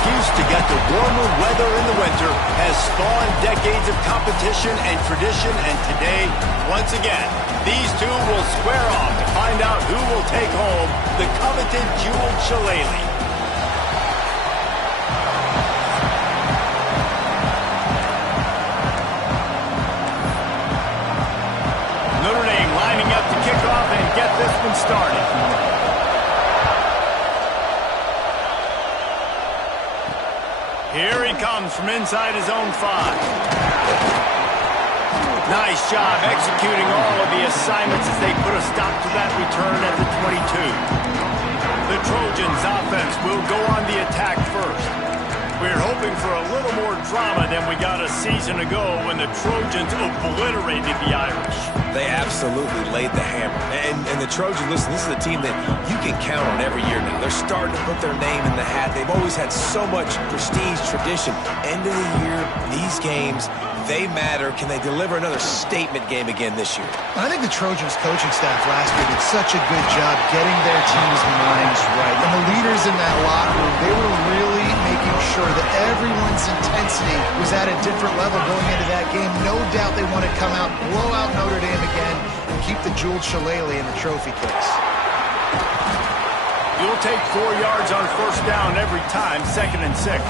excuse to get the warmer weather in the winter has spawned decades of competition and tradition, and today, once again, these two will square off to find out who will take home the coveted jeweled shillelagh. Notre Dame lining up to kick off and get this one started. Here he comes from inside his own 5. Nice job executing all of the assignments as they put a stop to that return at the 22. The Trojans' offense will go on the attack first. We're hoping for a little more drama than we got a season ago when the Trojans obliterated the Irish. They absolutely laid the hammer. And the Trojans, listen, this is a team that you can count on every year now. They're starting to put their name in the hat. They've always had so much prestige, tradition. End of the year, these games, they matter. Can they deliver another statement game again this year? I think the Trojans coaching staff last year did such a good job getting their team's minds right. And the leaders in that locker room, they were really making sure that everyone's intensity was at a different level going into that game. No doubt they want to come out, blow out Notre Dame again, and keep the jeweled shillelagh in the trophy case. You'll take 4 yards on first down every time, 2nd and 6.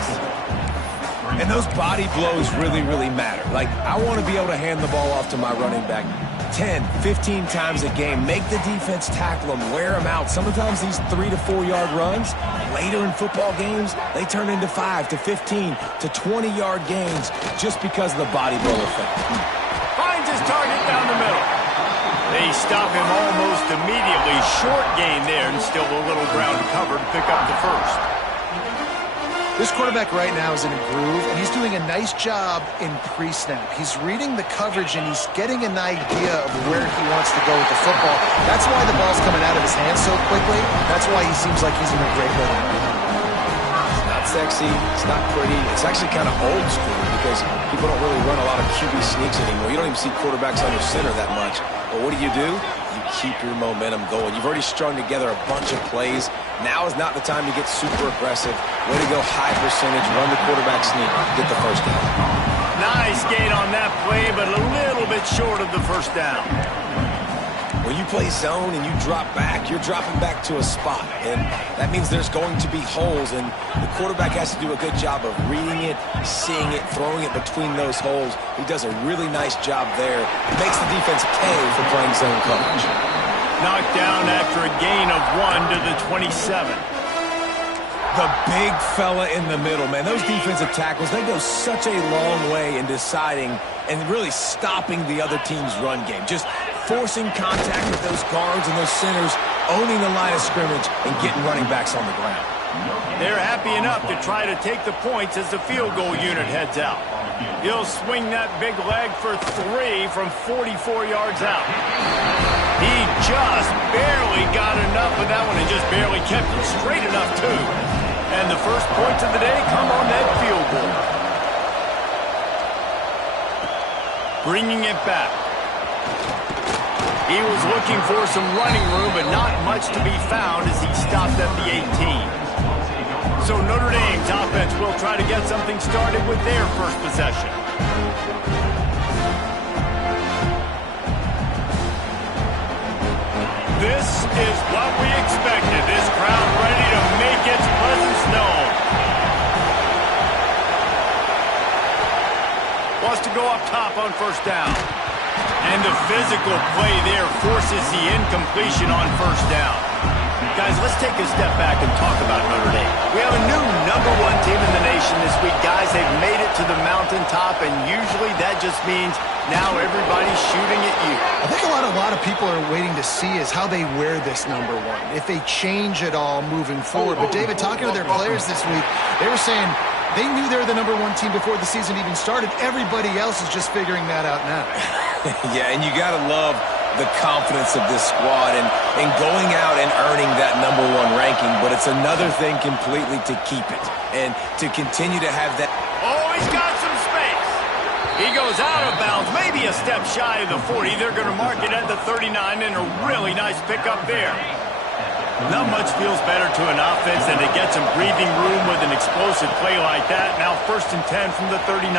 And those body blows really, really matter. Like, I want to be able to hand the ball off to my running back 10, 15 times a game. Make the defense tackle them, wear them out. Sometimes these 3 to 4 yard runs, later in football games, they turn into 5 to 15 to 20 yard gains just because of the body blow effect. Finds his target down the middle. They stop him almost immediately. Short gain there, and still a little ground to cover to pick up the first. This quarterback right now is in a groove, and he's doing a nice job in pre-snap. He's reading the coverage, and he's getting an idea of where he wants to go with the football. That's why the ball's coming out of his hands so quickly. That's why he seems like he's in a great rhythm. It's not sexy. It's not pretty. It's actually kind of old school because people don't really run a lot of QB sneaks anymore. You don't even see quarterbacks under center that much. But what do? You keep your momentum going. You've already strung together a bunch of plays. Now is not the time to get super aggressive. Way to go high percentage, run the quarterback sneak, get the first down. Nice gain on that play, but a little bit short of the first down. When you play zone and you drop back, you're dropping back to a spot. And that means there's going to be holes, and the quarterback has to do a good job of reading it, seeing it, throwing it between those holes. He does a really nice job there. It makes the defense pay for playing zone coverage. Knocked down after a gain of 1 to the 27. The big fella in the middle, man. Those defensive tackles, they go such a long way in deciding and really stopping the other team's run game. Just forcing contact with those guards and those centers, owning the line of scrimmage, and getting running backs on the ground. They're happy enough to try to take the points as the field goal unit heads out. He'll swing that big leg for 3 from 44 yards out. He just barely got enough of that one and just barely kept it straight enough, too. And the first points of the day come on that field goal. Bringing it back. He was looking for some running room, but not much to be found as he stopped at the 18. So Notre Dame's offense will try to get something started with their first possession. This is what we expected. This crowd ready to make its presence known. Wants to go up top on first down. And the physical play there forces the incompletion on first down. Guys, let's take a step back and talk about Notre Dame. We have a new #1 team in the nation this week. Guys, they've made it to the mountaintop, and usually that just means now everybody's shooting at you. I think a lot of people are waiting to see is how they wear this #1, if they change it all moving forward. But, David, talking to their players this week, they were saying they knew they were the #1 team before the season even started. Everybody else is just figuring that out now. Yeah, and you got to love the confidence of this squad and going out and earning that #1 ranking, but it's another thing completely to keep it and to continue to have that. Oh, he's got some space. He goes out of bounds, maybe a step shy of the 40. They're going to mark it at the 39, and a really nice pickup there. Not much feels better to an offense than to get some breathing room with an explosive play like that. Now 1st and 10 from the 39.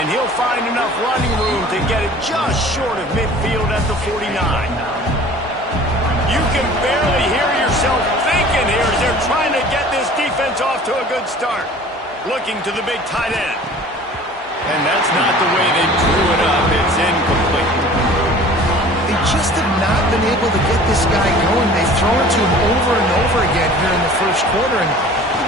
And he'll find enough running room to get it just short of midfield at the 49. You can barely hear yourself thinking here as they're trying to get this defense off to a good start. Looking to the big tight end. And that's not the way they drew it up. It's incomplete. They just have not been able to get this guy going. They've thrown it to him over and over again here in the first quarter, and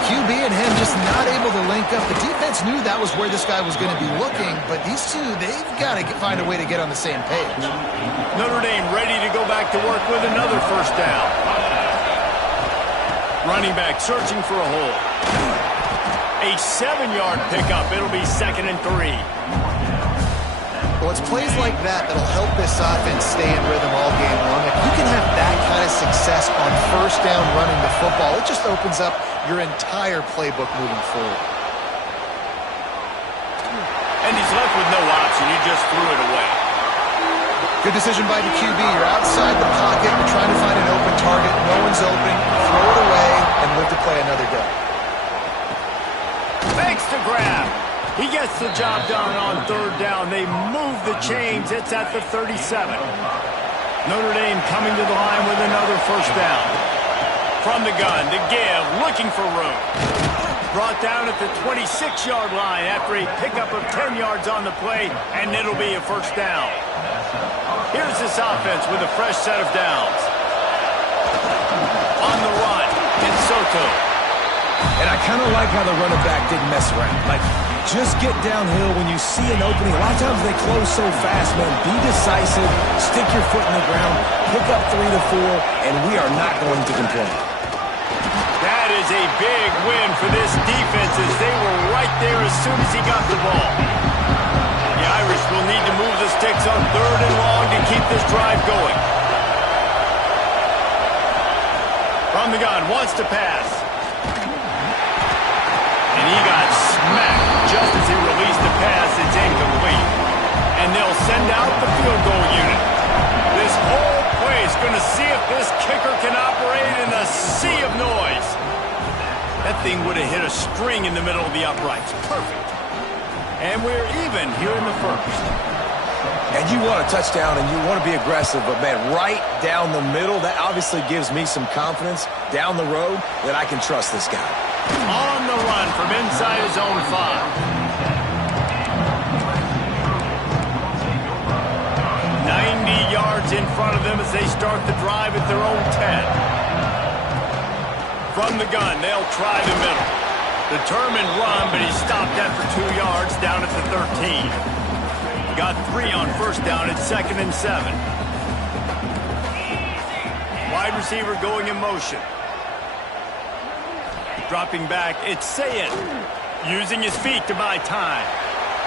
QB and him just not able to link up. The defense knew that was where this guy was going to be looking, but these two, they've got to find a way to get on the same page. Notre Dame ready to go back to work with another 1st down. Running back searching for a hole. A 7-yard pickup. It'll be 2nd and 3. Well, it's plays like that that'll help this offense stay in rhythm all game long. If you can have that kind of success on 1st down running the football, it just opens up your entire playbook moving forward. And he's left with no option. He just threw it away. Good decision by the QB. You're outside the pocket. You're trying to find an open target. No one's open. Throw it away and live to play another day. Fakes the grab. He gets the job done on 3rd down. They move the chains. It's at the 37. Notre Dame coming to the line with another 1st down. From the gun to give, looking for room. Brought down at the 26-yard line after a pickup of 10 yards on the play, and it'll be a 1st down. Here's this offense with a fresh set of downs. On the run, it's Soto. And I kind of like how the running back didn't mess around. Like, just get downhill when you see an opening. A lot of times they close so fast, man. Be decisive, stick your foot in the ground, pick up 3 to 4, and we are not going to complain. That is a big win for this defense as they were right there as soon as he got the ball. The Irish will need to move the sticks on 3rd and long to keep this drive going. From the gun, wants to pass. And he got smacked just as he released the pass. It's incomplete. And they'll send out the field goal unit. This whole play is going to see if this kicker can operate in a sea of noise. That thing would have hit a string in the middle of the uprights. Perfect. And we're even here in the 1st. And you want a touchdown and you want to be aggressive, but, man, right down the middle, that obviously gives me some confidence down the road that I can trust this guy. On the run from inside his own 5. 90 yards in front of them as they start the drive at their own 10. From the gun, they'll try the middle. Determined run, but he stopped after 2 yards down at the 13. Got 3 on 1st down at 2nd and 7. Wide receiver going in motion. Dropping back, it's Sayed. Using his feet to buy time.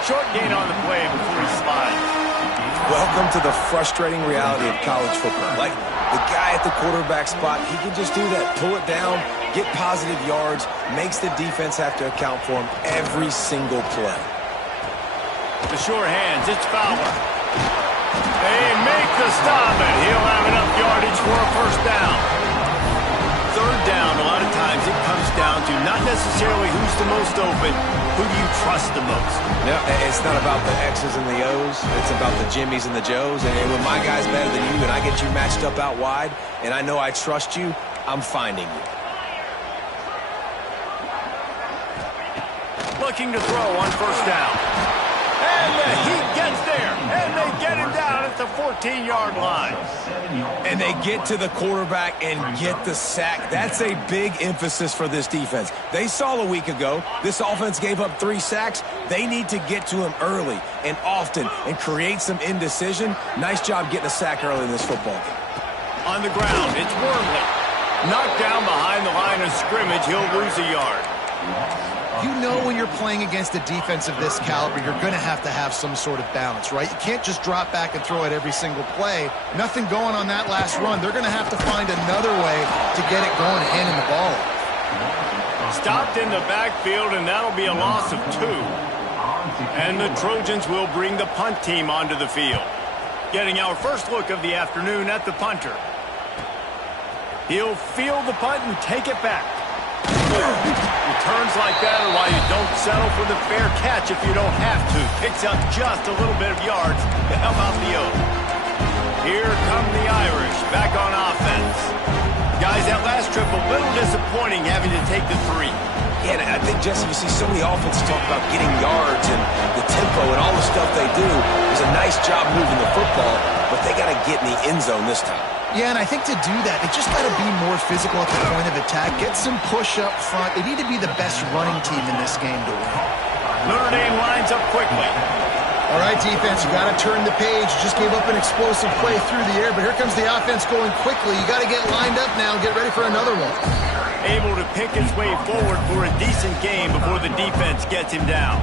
Short gain on the play before he slides. Welcome to the frustrating reality of college football. Like, the guy at the quarterback spot, he can just do that. Pull it down, get positive yards, makes the defense have to account for him every single play. The short hands, it's Fowler. They make the stop, and he'll have enough yardage for a 1st down. 3rd down, a lot of times it comes down to not necessarily who's the most open, who do you trust the most? No, it's not about the X's and the O's. It's about the Jimmys and the Joes. And when my guy's better than you and I get you matched up out wide, and I know I trust you, I'm finding you. Looking to throw on 1st down. And the Heat gets there, and they get him down at the 14-yard line. And they get to the quarterback and get the sack. That's a big emphasis for this defense. They saw a week ago, this offense gave up 3 sacks. They need to get to him early and often and create some indecision. Nice job getting a sack early in this football game. On the ground, it's Wormley. Knocked down behind the line of scrimmage, he'll lose a yard. You know when you're playing against a defense of this caliber, you're going to have some sort of balance, right? You can't just drop back and throw it every single play. Nothing going on that last run. They're going to have to find another way to get it going, handing the ball. Stopped in the backfield, and that'll be a loss of 2. And the Trojans will bring the punt team onto the field. Getting our first look of the afternoon at the punter. He'll field the punt and take it back. Returns like that are why you don't settle for the fair catch if you don't have to. Picks up just a little bit of yards to help out the O. Here come the Irish back on offense. Guys, that last trip a little disappointing having to take the 3. Yeah, and I think, Jesse, you see so many offenses talk about getting yards and the tempo and all the stuff they do. It was a nice job moving the football, but they got to get in the end zone this time. Yeah, and I think to do that, they just got to be more physical at the point of attack, get some push up front. They need to be the best running team in this game to win. Notre Dame lines up quickly. All right, defense, you got to turn the page. You just gave up an explosive play through the air, but here comes the offense going quickly. You got to get lined up now and get ready for another one. Able to pick his way forward for a decent game before the defense gets him down.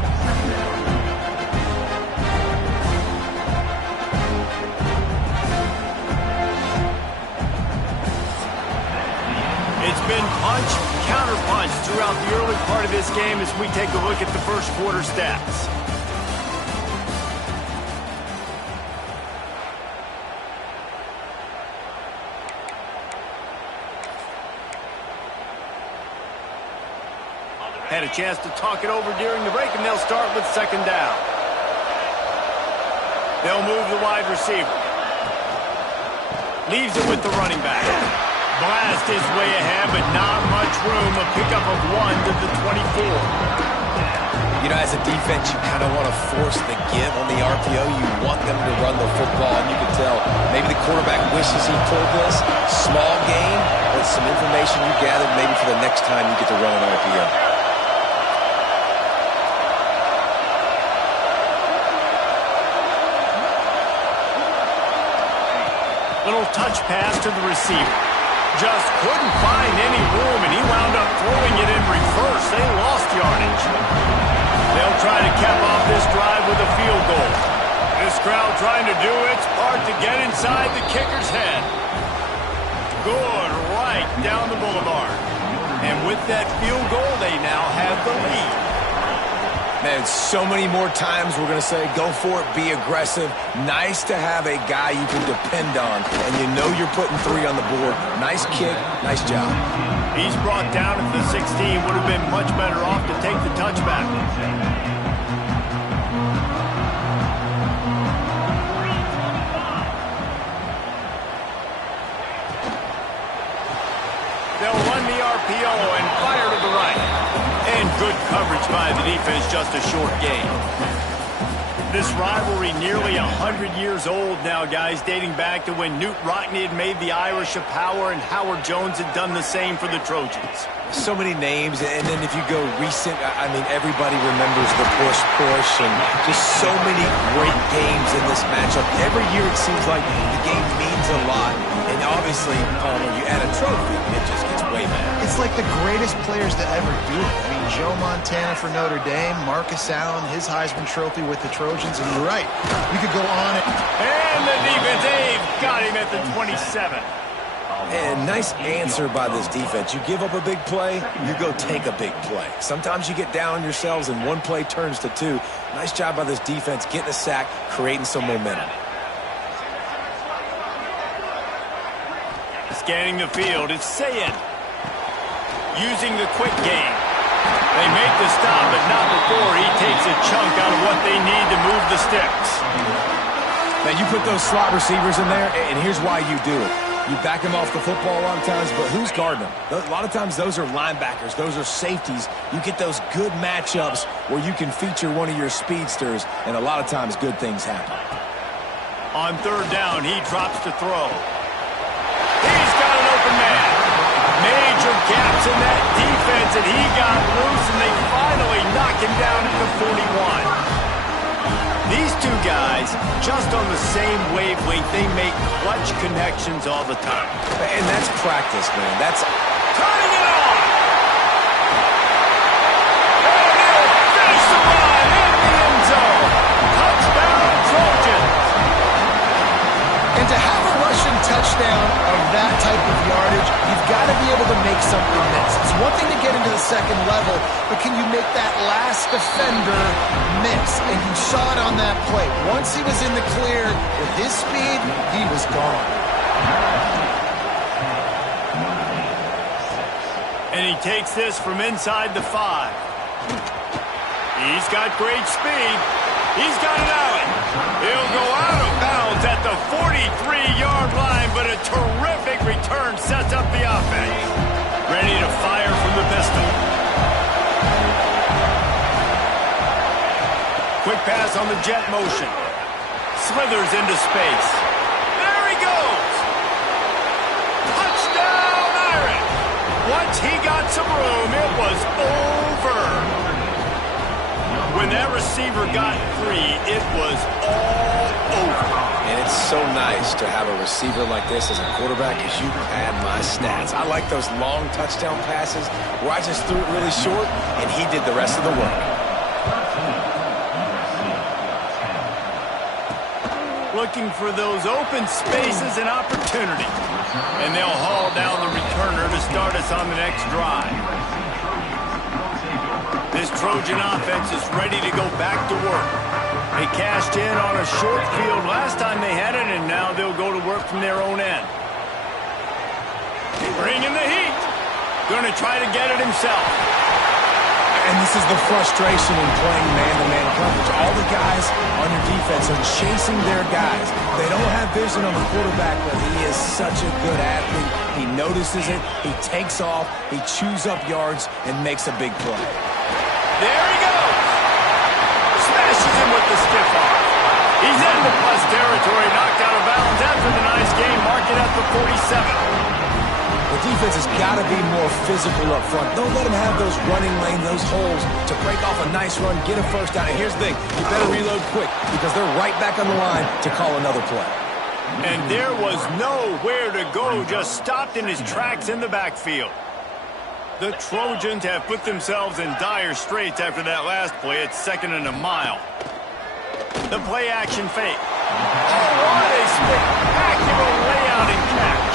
It's been punch, counter-punch throughout the early part of this game as we take a look at the first quarter stats. Had a chance to talk it over during the break, and they'll start with second down. They'll move the wide receiver. Leaves it with the running back. Blast his way ahead, but not much room. A pickup of 1 to the 24. You know, as a defense, you kind of want to force the give on the RPO. You want them to run the football, and you can tell maybe the quarterback wishes he pulled this. Small game, but some information you gathered maybe for the next time you get to run an RPO. Little touch pass to the receiver. Just couldn't find any room, and he wound up throwing it in reverse. They lost yardage. They'll try to cap off this drive with a field goal. This crowd trying to do its part to get inside the kicker's head. Good, right down the boulevard. And with that field goal, they now have the lead. Man, so many more times we're going to say, go for it, be aggressive. Nice to have a guy you can depend on, and you know you're putting 3 on the board. Nice kick, nice job. He's brought down at the 16. Would have been much better off to take the touchback. They'll run the RPO and fire to the right. And good coverage by the defense, just a short game. This rivalry nearly 100 years old now, guys, dating back to when Knute Rockne had made the Irish a power and Howard Jones had done the same for the Trojans. So many names, and then if you go recent, I mean, everybody remembers the push, and just so many great games in this matchup. Every year it seems like the game means a lot, and obviously, when you add a trophy, it just gets way better. It's like the greatest players to ever do it. I mean, Joe Montana for Notre Dame, Marcus Allen, his Heisman Trophy with the Trojans, and you're right. You could go on it. And the defense, they've got him at the 27. And nice answer by this defense. You give up a big play, you go take a big play. Sometimes you get down on yourselves and one play turns to 2. Nice job by this defense getting a sack, creating some momentum. Scanning the field, it's Sayin. Using the quick game. They make the stop, but not before he takes a chunk out of what they need to move the sticks. Now, you put those slot receivers in there, and here's why you do it. You back them off the football a lot of times, but who's guarding them? A lot of times those are linebackers. Those are safeties. You get those good matchups where you can feature one of your speedsters, and a lot of times good things happen. On third down, he drops to throw. He's got an open man. Major gaps in that defense, and he got loose, and they finally knock him down at the 41. These two guys, just on the same wavelength, they make clutch connections all the time. And that's practice, man. That's turning it on. And he'll finish the run in the end zone. Touchdown, Trojans. And to have a rushing touchdown of that type of yardage, you've got to be able to make something miss. It's one thing to get into the second level, but can you make that last defender miss? And you saw it on that play. Once he was in the clear with his speed, he was gone. And he takes this from inside the 5. He's got great speed. He's got an alley. He'll go out of bounds at the 43-yard line, but a terrific return sets up the offense. Ready to fire from the pistol. Quick pass on the jet motion. Slithers into space. There he goes. Touchdown, Irish. Once he got some room, it was over. When that receiver got free, it was all over. And it's so nice to have a receiver like this as a quarterback because you pad my stats. I like those long touchdown passes where I just threw it really short and he did the rest of the work. Looking for those open spaces and opportunities. And they'll haul down the returner to start us on the next drive. This Trojan offense is ready to go back to work. They cashed in on a short field last time they had it, and now they'll go to work from their own end. Bringing the heat. Going to try to get it himself. And this is the frustration in playing man-to-man coverage. All the guys on your defense are chasing their guys. They don't have vision on the quarterback, but he is such a good athlete. He notices it, he takes off, he chews up yards, and makes a big play. There he goes. Smashes him with the stiff arm. He's into plus territory, knocked out of bounds after the nice game. Mark it at the 47. The defense has got to be more physical up front. Don't let them have those running lanes, those holes to break off a nice run, get a first down. And here's the thing, you better reload quick because they're right back on the line to call another play. And there was nowhere to go, just stopped in his tracks in the backfield. The Trojans have put themselves in dire straits after that last play. It's 2nd and a mile. The play action fake. Oh, what a spectacular layout and catch.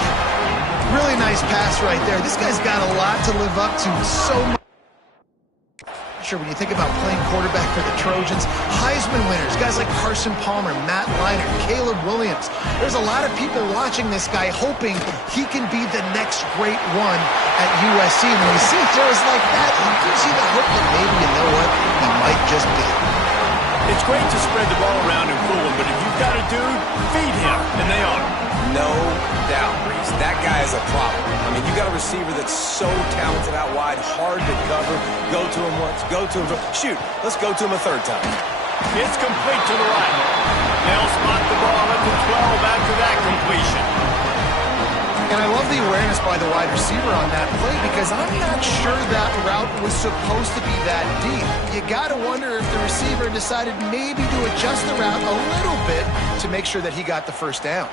Really nice pass right there. This guy's got a lot to live up to. So much. Sure, when you think about playing quarterback for the Trojans, Heisman winners, guys like Carson Palmer, Matt Leinart, Caleb Williams. There's a lot of people watching this guy hoping he can be the next great one at USC. And when you see throws like that, it gives you the hope that maybe, you know what, he might just be. It's great to spread the ball around and fool him, but if you've got a dude, feed him, and they are. No doubt, Reese. That guy is a problem. I mean, you got a receiver that's so talented out wide, hard to cover. Go to him once, go to him twice. Shoot, let's go to him a third time. It's complete to the right. They'll spot the ball at the 12 after that completion. And I love the awareness by the wide receiver on that play because I'm not sure that route was supposed to be that deep. You got to wonder if the receiver decided maybe to adjust the route a little bit to make sure that he got the first down.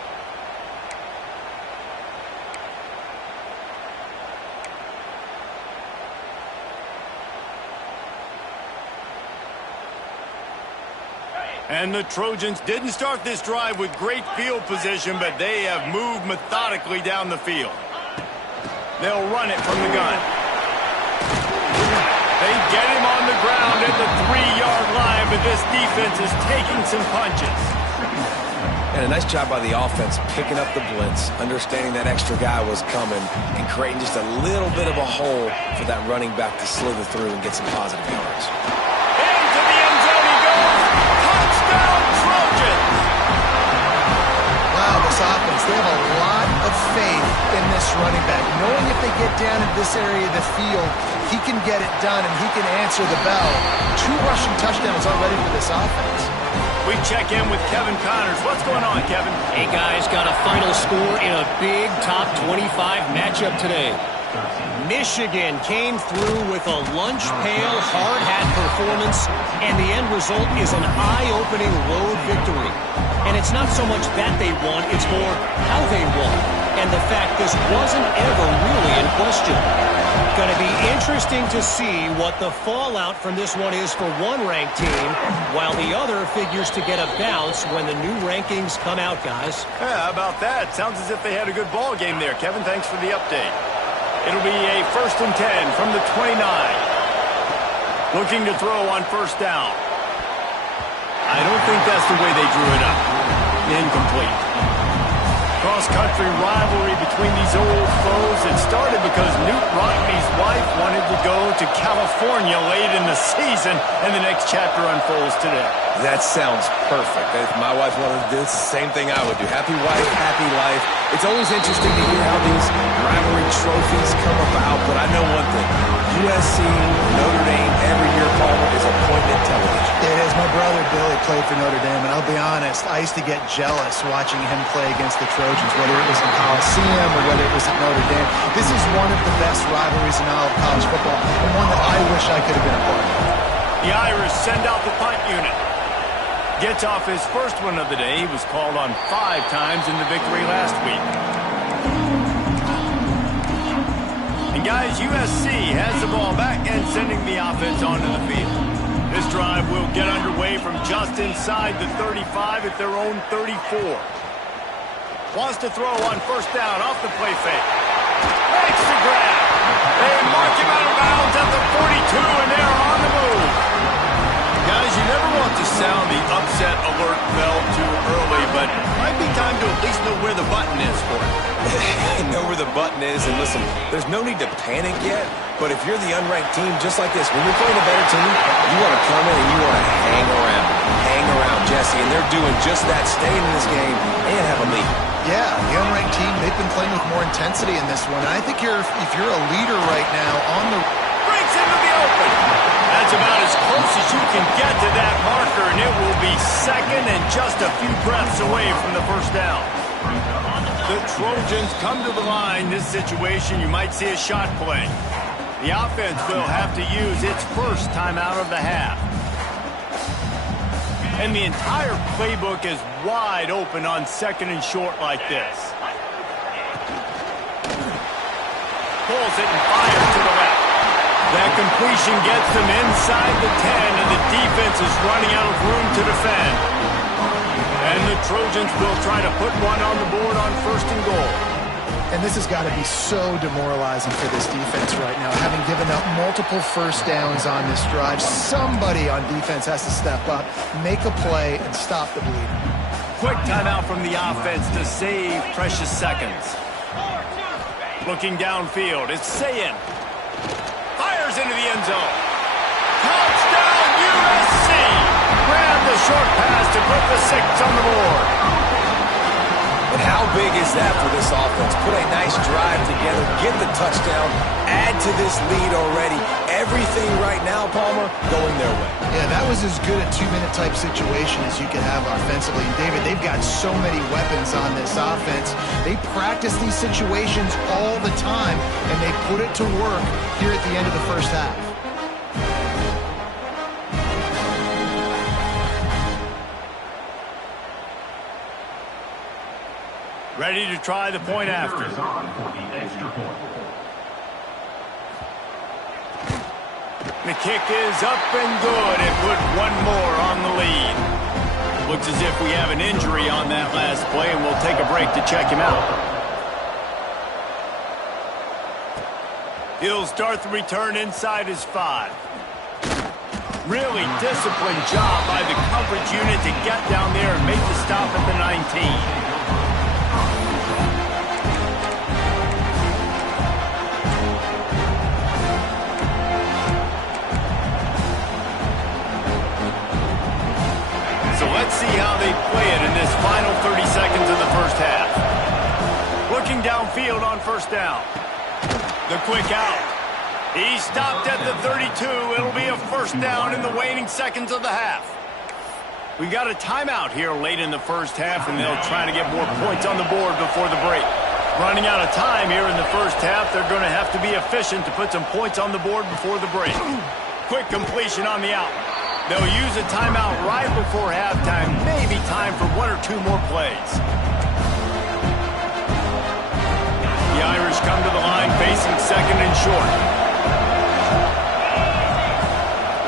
And the Trojans didn't start this drive with great field position, but they have moved methodically down the field. They'll run it from the gun. They get him on the ground at the 3-yard line, but this defense is taking some punches. And a nice job by the offense picking up the blitz, understanding that extra guy was coming, and creating just a little bit of a hole for that running back to slither through and get some positive yards. Into the end zone he goes. Touchdown, Trojans! Wow, this offense, they have a lot of faith in this running back, knowing if they get down in this area of the field, he can get it done and he can answer the bell. 2 rushing touchdowns already for this offense. We check in with Kevin Connors. What's going on, Kevin? Hey, guys, got a final score in a big top 25 matchup today. Michigan came through with a lunch pail, hard hat performance, and the end result is an eye-opening road victory. And it's not so much that they won, it's more how they won. And the fact this wasn't ever really in question. Going to be interesting to see what the fallout from this one is for one ranked team, while the other figures to get a bounce when the new rankings come out, guys. Yeah, how about that? Sounds as if they had a good ball game there. Kevin, thanks for the update. It'll be a 1st and 10 from the 29. Looking to throw on 1st down. I don't think that's the way they drew it up. Incomplete. Cross-country rivalry between these old foes. It started because Newt Rockne's wife wanted to go to California late in the season, and the next chapter unfolds today. That sounds perfect. If my wife wanted to do the same thing I would do. Happy wife, happy life. It's always interesting to hear how these rivalry trophies come about, but I know one thing. USC, Notre Dame, every year, Palmer, is appointment television. It is. My brother Billy played for Notre Dame, and I'll be honest, I used to get jealous watching him play against the Trojans, whether it was in Coliseum or whether it was at Notre Dame. This is one of the best rivalries in all of college football, and one that I wish I could have been a part of. The Irish send out the punt unit. Gets off his first one of the day. He was called on 5 times in the victory last week. And guys, USC has the ball back and sending the offense onto the field. This drive will get underway from just inside the 35 at their own 34. Wants to throw on first down off the play fake. Makes the grab. They mark him out of bounds at the 42, and they're on the move. Guys, you never want to sound the upset alert bell too early, but it might be time to at least know where the button is for it. Know where the button is, and listen, there's no need to panic yet, but if you're the unranked team, just like this, when you're playing a better team, you want to come in and you want to hang around, Jesse, and they're doing just that, staying in this game and have a lead. Yeah, the unranked team, they've been playing with more intensity in this one. And I think if you're a leader right now on the... Breaks into the open. That's about as close as you can get to that marker, and it will be second and just a few breaths away from the first down. The Trojans come to the line. This situation, you might see a shot play. The offense will have to use its first timeout of the half. And the entire playbook is wide open on second and short like this. Pulls it and fires to the left. That completion gets them inside the 10, and the defense is running out of room to defend. And the Trojans will try to put one on the board on first and goal. And this has got to be so demoralizing for this defense right now. Having given up multiple first downs on this drive, somebody on defense has to step up, make a play, and stop the bleeding. Quick timeout from the offense to save precious seconds. Looking downfield, it's Sayin. Fires into the end zone. Touchdown, USC! Grab the short pass to put the 6 on the board. And how big is that for this offense? Put a nice drive together, get the touchdown, add to this lead already. Everything right now, Palmer, going their way. Yeah, that was as good a 2-minute type situation as you could have offensively. And David, they've got so many weapons on this offense. They practice these situations all the time, and they put it to work here at the end of the first half. Ready to try the point after. The kick is up and good. It put one more on the lead. Looks as if we have an injury on that last play, and we'll take a break to check him out. He'll start the return inside his 5. Really disciplined job by the coverage unit to get down there and make the stop at the 19. So let's see how they play it in this final 30 seconds of the first half. Looking downfield on first down. The quick out. He stopped at the 32. It'll be a first down in the waning seconds of the half. We've got a timeout here late in the first half, and they'll try to get more points on the board before the break. Running out of time here in the first half, they're going to have to be efficient to put some points on the board before the break. Quick completion on the out. They'll use a timeout right before halftime, maybe time for 1 or 2 more plays. The Irish come to the line facing second and short.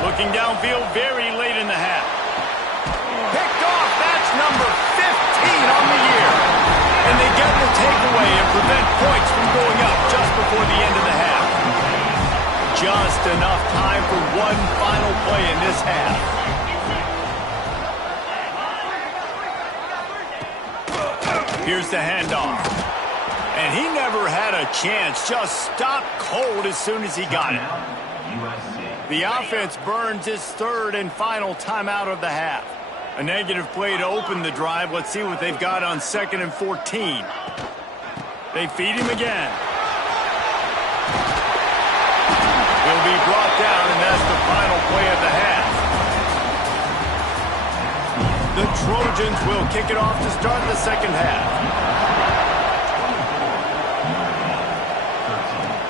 Looking downfield very late in the half. Picked off, that's number 15 on the year. And they get the takeaway and prevent points from going up just before the end of the half. Just enough time for one final play in this half. Here's the handoff. And he never had a chance. Just stopped cold as soon as he got it. The offense burns its third and final timeout of the half. A negative play to open the drive. Let's see what they've got on 2nd and 14. They feed him again. He'll be brought down, and that's the final play of the half. The Trojans will kick it off to start the second half.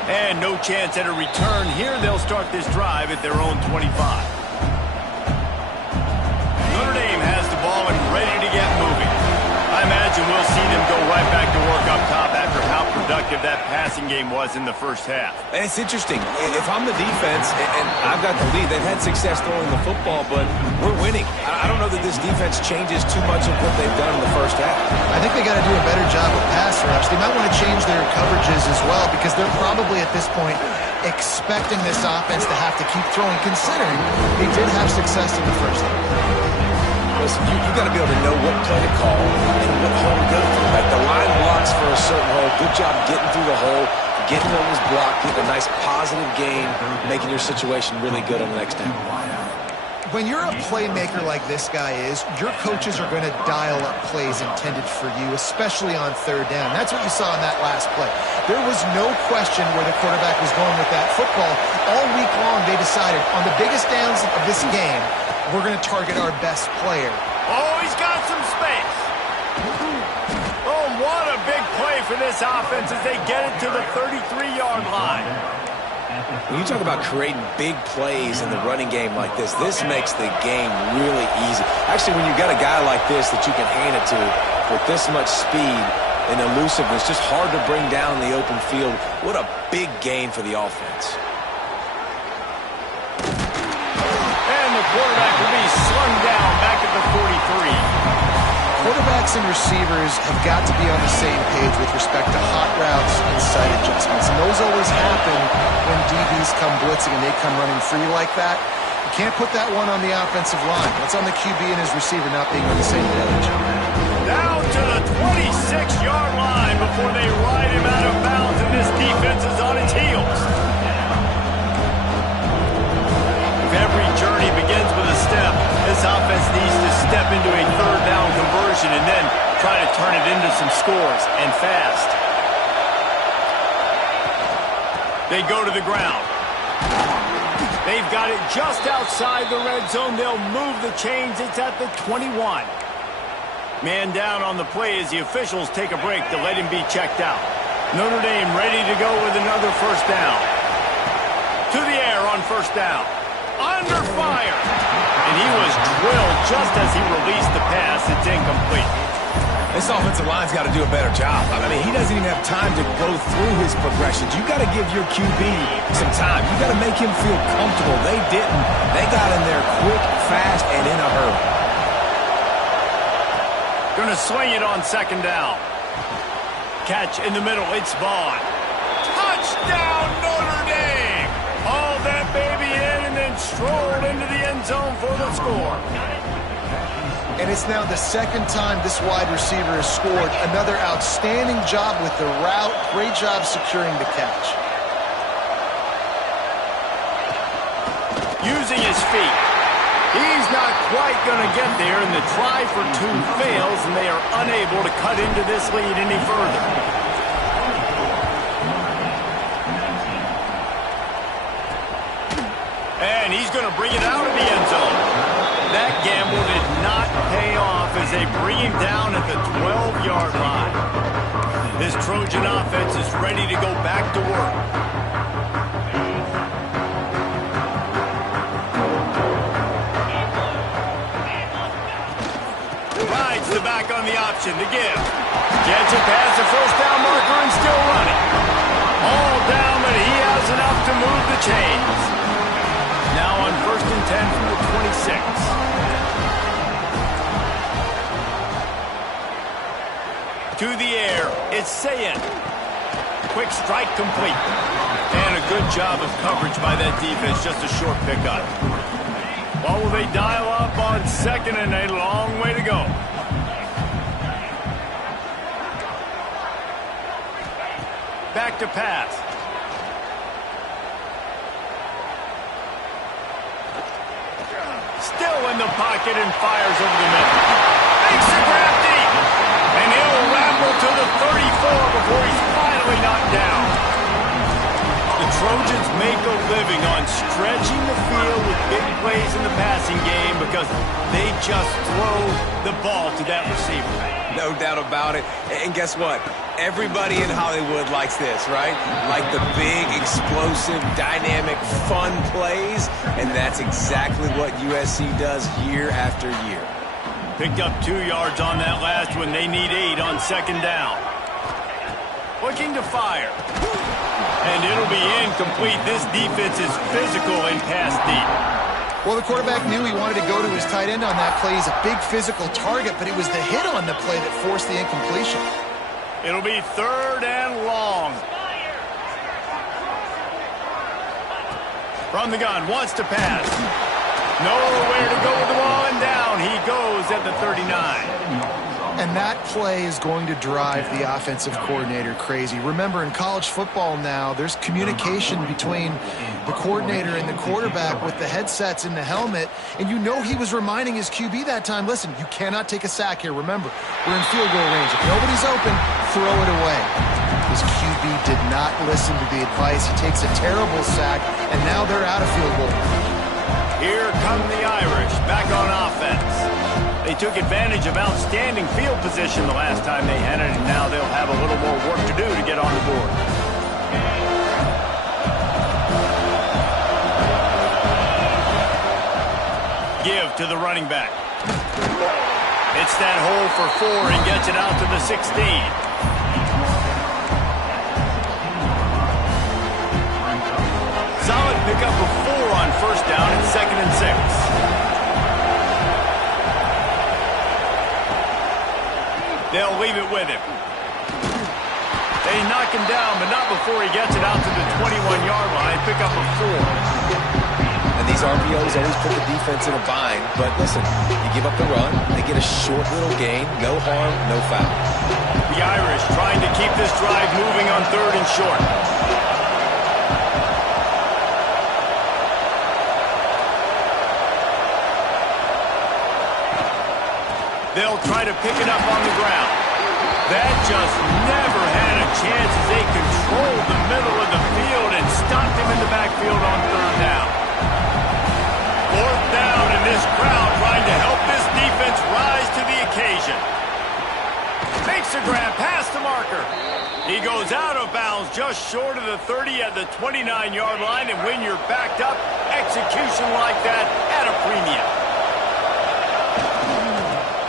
And no chance at a return here. They'll start this drive at their own 25. Notre Dame has the ball and ready to get moving. I imagine we'll see them go right back to work up top after how productive that passing game was in the first half. And it's interesting. If I'm the defense and I've got the lead, they've had success throwing the football, but we're winning. I don't know that this defense changes too much of what they've done in the first half. I think they got to do a better job with pass rush. They might want to change their coverages as well because they're probably at this point expecting this offense to have to keep throwing, considering they did have success in the first half. Listen, you got to be able to know what play to call and what hole to go through. Like the line blocks for a certain hole. Good job getting through the hole, getting what was blocked, getting a nice positive gain, making your situation really good on the next down. When you're a playmaker like this guy is, your coaches are going to dial up plays intended for you, especially on third down. That's what you saw in that last play. There was no question where the quarterback was going with that football. All week long, they decided on the biggest downs of this game, we're going to target our best player. Oh, he's got some space. Oh, what a big play for this offense as they get it to the 33-yard line. When you talk about creating big plays in the running game like this makes the game really easy. Actually, when you've got a guy like this that you can hand it to with this much speed and elusiveness, just hard to bring down in the open field. What a big gain for the offense. And the quarterback will be slung down back at the 43. Quarterbacks and receivers have got to be on the same page with respect to hot routes and sight adjustments. And those always happen when DBs come blitzing and they come running free like that. You can't put that one on the offensive line. That's on the QB and his receiver not being on the same page. Down to the 26-yard line before they ride him out of bounds, and this defense is on its heels. Every journey begins with a step. This offense needs to step into a third down conversion and then try to turn it into some scores, and fast. They go to the ground. They've got it just outside the red zone. They'll move the chains. It's at the 21. Man down on the play as the officials take a break to let him be checked out. Notre Dame ready to go with another first down. To the air on first down. Under fire. And he was drilled just as he released the pass. It's incomplete. This offensive line's got to do a better job. I mean, he doesn't even have time to go through his progressions. You got to give your QB some time. You got to make him feel comfortable. They didn't. They got in there quick, fast, and in a hurry. Going to swing it on second down. Catch in the middle. It's Vaughn. Touchdown, Notre Dame! Hauled that baby in and then strolled into the end zone for the score. And it's now the second time this wide receiver has scored. Another outstanding job with the route. Great job securing the catch. Using his feet. He's not quite going to get there, and the try for two fails, and they are unable to cut into this lead any further. And he's going to bring it out of the end zone. That gamble did not pay off as they bring him down at the 12-yard line. This Trojan offense is ready to go back to work. Rides the back on the option to give. Gets it past the first down marker and still running. All down, but he has enough to move the chains. Now on 1st and 10 from the 26. To the air, it's Sayin. Quick strike complete. And a good job of coverage by that defense, just a short pickup. What will they dial up on 2nd and a long way to go? back to pass. Still in the pocket and fires over the middle. Makes the grab deep. And he'll ramble to the 34 before he's finally knocked down. The Trojans make a living on stretching the field with big plays in the passing game because they just throw the ball to that receiver. No doubt about it. And guess what? Everybody in Hollywood likes this, right? Like the big, explosive, dynamic, fun plays. And that's exactly what USC does year after year. Picked up 2 yards on that last one. They need 8 on second down. Looking to fire. And it'll be incomplete. This defense is physical and pass deep. Well, the quarterback knew he wanted to go to his tight end on that play. He's a big physical target, but it was the hit on the play that forced the incompletion. It'll be 3rd and long. From the gun, wants to pass. Nowhere to go with the ball, and down he goes at the 39. And that play is going to drive the offensive coordinator crazy. Remember, in college football now, there's communication between the coordinator and the quarterback with the headsets in the helmet, and you know he was reminding his QB that time, listen, you cannot take a sack here. Remember, we're in field goal range. If nobody's open, throw it away. His QB did not listen to the advice. He takes a terrible sack, and now they're out of field goal. Here come the Irish, back on offense. They took advantage of outstanding field position the last time they had it, and now they'll have a little more work to do to get on the board. Give to the running back. Hits that hole for 4 and gets it out to the 16. Solid pickup of 4 on first down and 2nd and 6. They'll leave it with him. They knock him down, but not before he gets it out to the 21-yard line. Pick up a 4. And these RPOs always put the defense in a bind. But listen, you give up the run, they get a short little gain. No harm, no foul. The Irish trying to keep this drive moving on 3rd and short. They'll try to pick it up on the ground. That just never had a chance as they controlled the middle of the field and stopped him in the backfield on 3rd down. 4th down, and this crowd trying to help this defense rise to the occasion. Makes a grab past the marker. He goes out of bounds just short of the 30 at the 29-yard line, and when you're backed up, execution like that at a premium.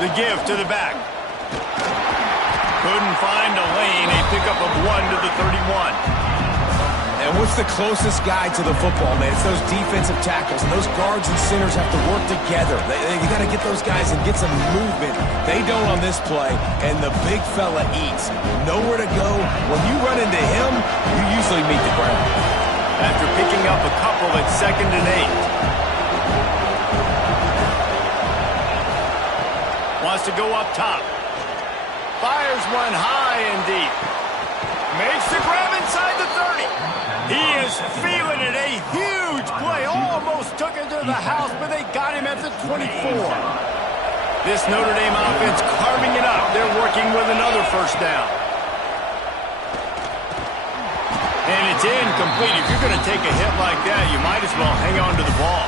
The give to the back. Couldn't find a lane. A pickup of 1 to the 31. And what's the closest guy to the football, man? It's those defensive tackles. And those guards and centers have to work together. You got to get those guys and get some movement. They don't on this play, and the big fella eats. Nowhere to go. When you run into him, you usually meet the ground. After picking up a couple at 2nd and 8. Wants to go up top. Fires one high and deep. Makes the grab inside the 30. He is feeling it. A huge play. Almost took it to the house, but they got him at the 24. This Notre Dame offense carving it up. They're working with another first down. And it's incomplete. If you're going to take a hit like that, you might as well hang on to the ball.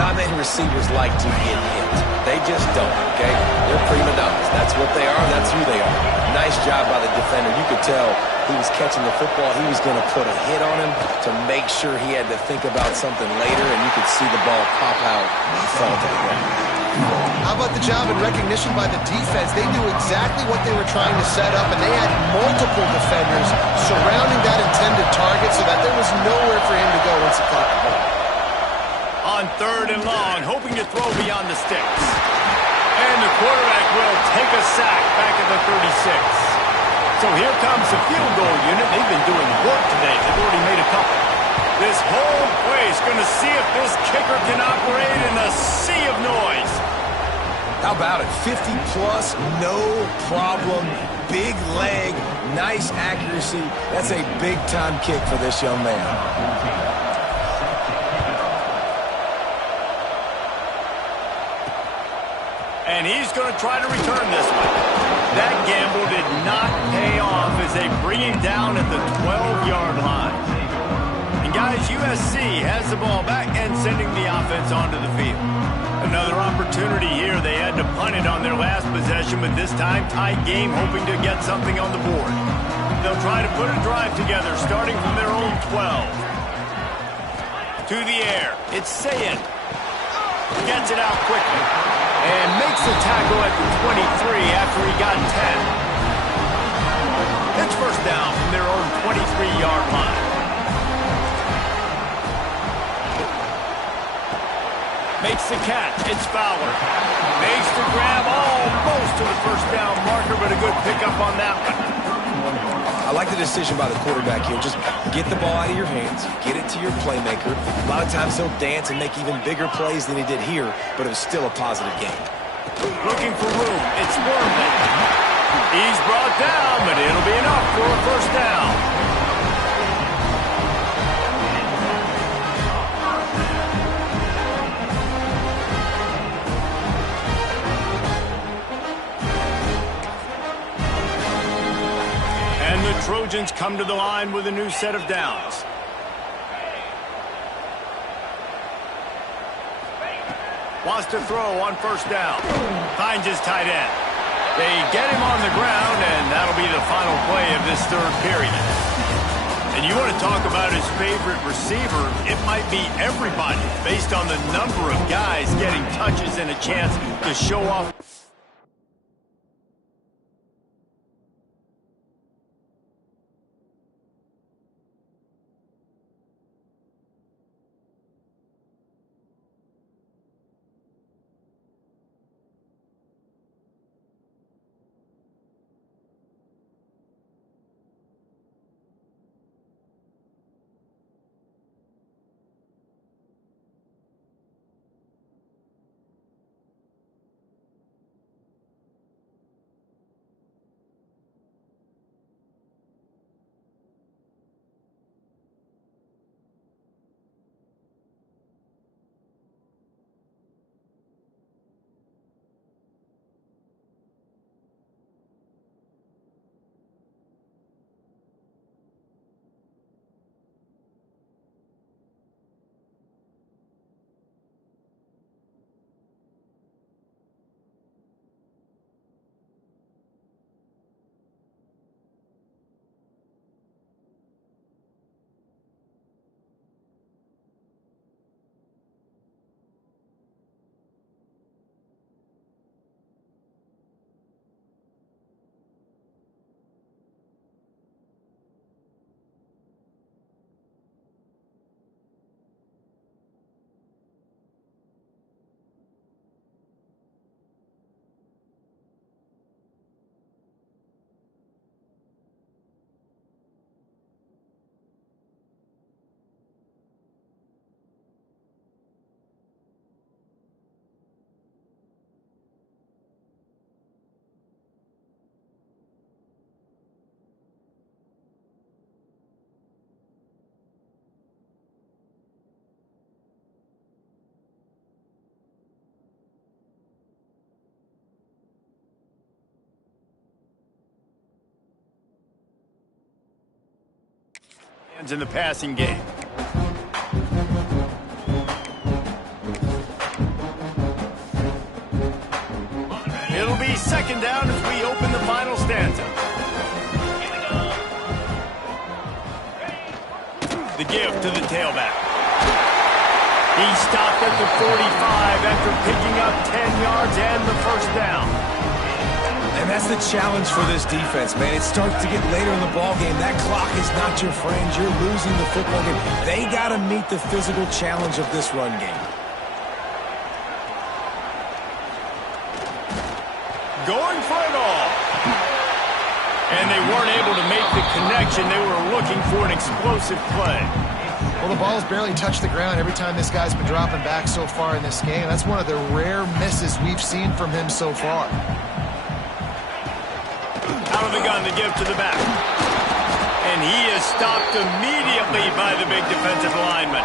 Not many receivers like to get hit. They just don't, okay? They're prima donnas. That's what they are. That's who they are. Nice job by the defender. You could tell he was catching the football. He was going to put a hit on him to make sure he had to think about something later, and you could see the ball pop out and fall to the ground. How about the job and recognition by the defense? They knew exactly what they were trying to set up, and they had multiple defenders surrounding that intended target so that there was nowhere for him to go once he caught the ball. On 3rd and long, hoping to throw beyond the sticks. And the quarterback will take a sack back at the 36. So here comes the field goal unit. They've been doing work today. They've already made a couple. This whole place going to see if this kicker can operate in a sea of noise. How about it? 50 plus, no problem. Big leg, nice accuracy. That's a big-time kick for this young man. And he's going to try to return this one. That gamble did not pay off as they bring him down at the 12-yard line. And guys, USC has the ball back and sending the offense onto the field. Another opportunity here. They had to punt it on their last possession, but this time tight game, hoping to get something on the board. They'll try to put a drive together, starting from their own 12. To the air. It's Sayed. Gets it out quickly. And makes the tackle at the 23 after he got 10. It's first down from their own 23-yard line. Makes the catch. It's Fowler. Makes the grab almost to the first down marker, but a good pickup on that one. I like the decision by the quarterback here. Just get the ball out of your hands, get it to your playmaker. A lot of times he'll dance and make even bigger plays than he did here, but it was still a positive game. Looking for room. It's Wormley. He's brought down, but it'll be enough for a first down. And the Trojans come to the line with a new set of downs. Wants to throw on first down. Finds his tight end. They get him on the ground, and that'll be the final play of this third period. And you want to talk about his favorite receiver, it might be everybody based on the number of guys getting touches and a chance to show off. In the passing game. It'll be second down as we open the final stanza. The give to the tailback. He stopped at the 45 after picking up 10 yards and the first down. And that's the challenge for this defense, man. It starts to get later in the ballgame. That clock is not your friend. You're losing the football game. They got to meet the physical challenge of this run game. Going for it all. And they weren't able to make the connection. They were looking for an explosive play. Well, the ball's barely touched the ground every time this guy's been dropping back so far in this game. That's one of the rare misses we've seen from him so far. Out of the gun to give to the back. And he is stopped immediately by the big defensive lineman.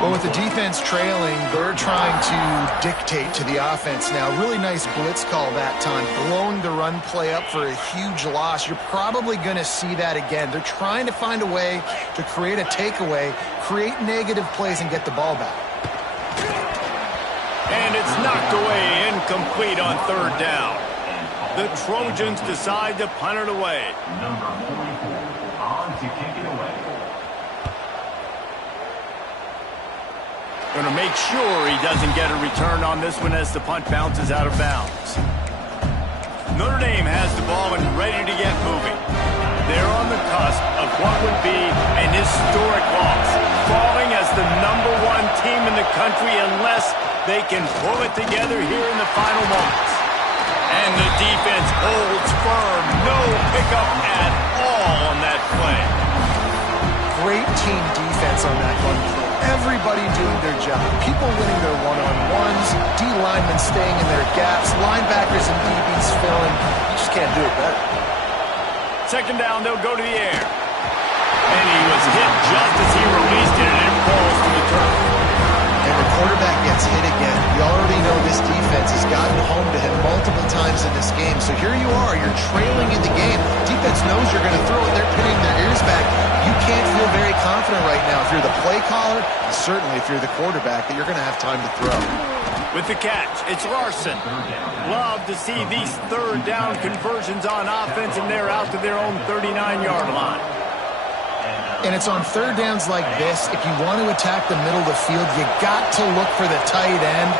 Well, with the defense trailing, they're trying to dictate to the offense now. Really nice blitz call that time, blowing the run play up for a huge loss. You're probably going to see that again. They're trying to find a way to create a takeaway, create negative plays, and get the ball back. And it's knocked away, incomplete on third down. The Trojans decide to punt it away. Number 44 on to kick it away. Going to make sure he doesn't get a return on this one as the punt bounces out of bounds. Notre Dame has the ball and ready to get moving. They're on the cusp of what would be an historic loss, falling as the #1 team in the country unless they can pull it together here in the final moments. And the defense holds firm. No pickup at all on that play. Great team defense on that one play. Everybody doing their job. People winning their one-on-ones. D-linemen staying in their gaps. Linebackers and DBs filling. You just can't do it better. Second down, they'll go to the air. And he was hit just as he released it, and it falls to the turf. And the quarterback gets hit again. We already know this defense has gotten home to him multiple times in this game. So here you are. You're trailing in the game. Defense knows you're going to throw it. They're pinning their ears back. You can't feel very confident right now if you're the play caller, and certainly if you're the quarterback, that you're going to have time to throw. With the catch, it's Larson. Love to see these third down conversions on offense, and they're out to their own 39-yard line. And it's on third downs like this, if you want to attack the middle of the field, you got to look for the tight end.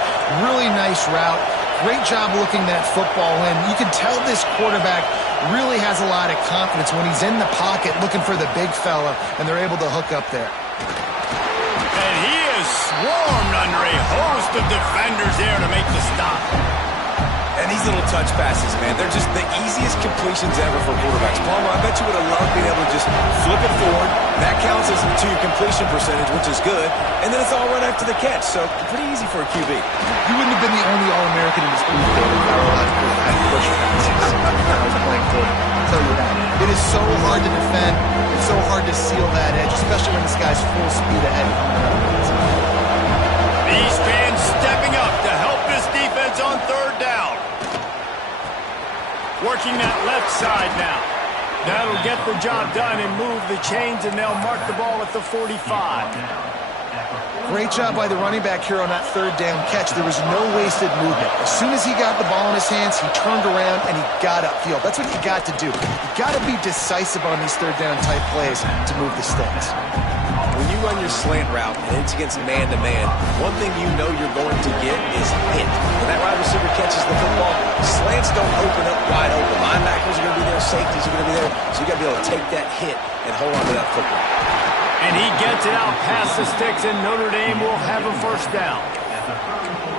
Really nice route. Great job looking that football in. You can tell this quarterback really has a lot of confidence when he's in the pocket looking for the big fella, and they're able to hook up there. And he is swarmed under a host of defenders there to make the stop. And these little touch passes, man, they're just the easiest completions ever for quarterbacks. Palmer, I bet you would have loved being able to just flip it forward. That counts as to your completion percentage, which is good. And then it's all run after the catch, so pretty easy for a QB. You wouldn't have been the only All-American in this booth, David, if I were allowed to put that push passes when I was playing quarterback. I'll tell you that. It is so hard to defend. It's so hard to seal that edge, especially when this guy's full speed ahead. These fans stepping up to help this defense on third down. Working that left side now. That'll get the job done and move the chains, and they'll mark the ball at the 45. Great job by the running back here on that third down catch. There was no wasted movement. As soon as he got the ball in his hands, he turned around and he got upfield. That's what you got to do. You got to be decisive on these third down type plays to move the sticks. When you run your slant route and it's against man-to-man, one thing you know you're going to get is hit. When that wide receiver catches the football, slants don't open up wide open. Linebackers are going to be there, safeties are going to be there, so you got to be able to take that hit and hold on to that football. And he gets it out past the sticks, and Notre Dame will have a first down.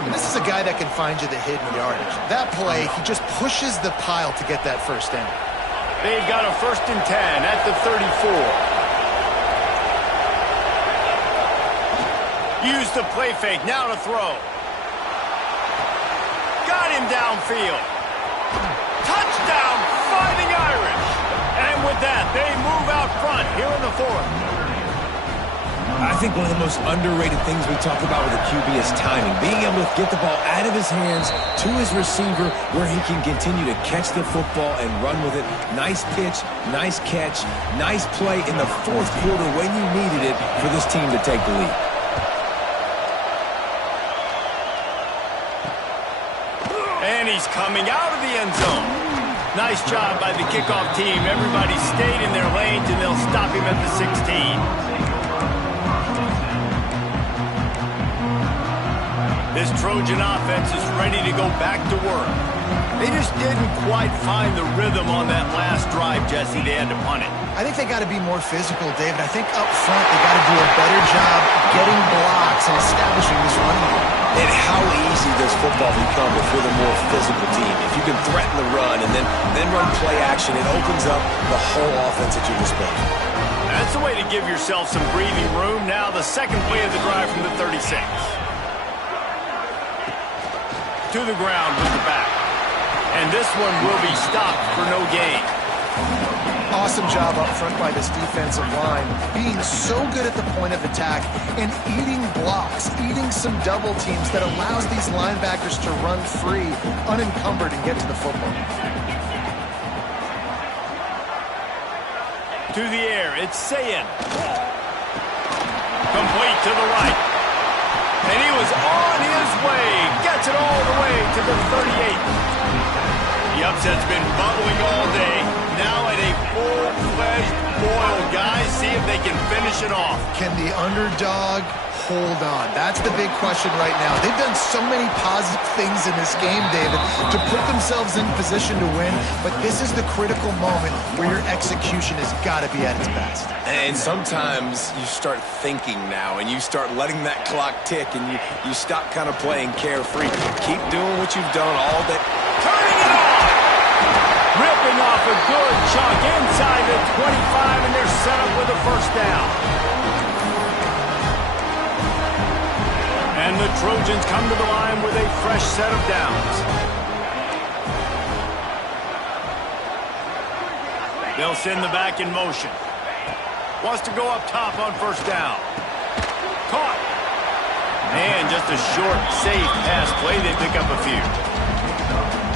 And this is a guy that can find you the hidden yardage. That play, he just pushes the pile to get that first down. They've got a 1st and 10 at the 34. Use the play fake, now to throw. Got him downfield. Touchdown, Fighting Irish. And with that, they move out front here in the 4th. I think one of the most underrated things we talk about with a QB is timing. Being able to get the ball out of his hands to his receiver where he can continue to catch the football and run with it. Nice pitch, nice catch, nice play in the 4th quarter when you needed it for this team to take the lead. And he's coming out of the end zone. Nice job by the kickoff team. Everybody stayed in their lanes, and they'll stop him at the 16. This Trojan offense is ready to go back to work. They just didn't quite find the rhythm on that last drive, Jesse. They had to punt it. I think they got to be more physical, David. I think up front they got to do a better job getting blocks and establishing this running game. And how easy does football become if you're the more physical team? If you can threaten the run and then run play action, it opens up the whole offense at your disposal. That's the way to give yourself some breathing room. Now the second play of the drive from the 36. To the ground with the back. And this one will be stopped for no gain. Awesome job up front by this defensive line, being so good at the point of attack and eating blocks, eating some double teams that allows these linebackers to run free, unencumbered, and get to the football. To the air, it's Sayin. Complete to the right. And he was on his way. Gets it all the way to the 38. The upset's been bubbling all day. Now at a full-fledged boil. Guys, see if they can finish it off. Can the underdog hold on? That's the big question right now. They've done so many positive things in this game, David, to put themselves in position to win, but this is the critical moment where your execution has got to be at its best. And sometimes you start thinking now, and you start letting that clock tick, and you stop kind of playing carefree. Keep doing what you've done all day. Turning it on! Ripping off a good chunk inside the 25, and they're set up with a first down. And the Trojans come to the line with a fresh set of downs. They'll send the back in motion. Wants to go up top on first down. Caught. And just a short, safe pass play. They pick up a few.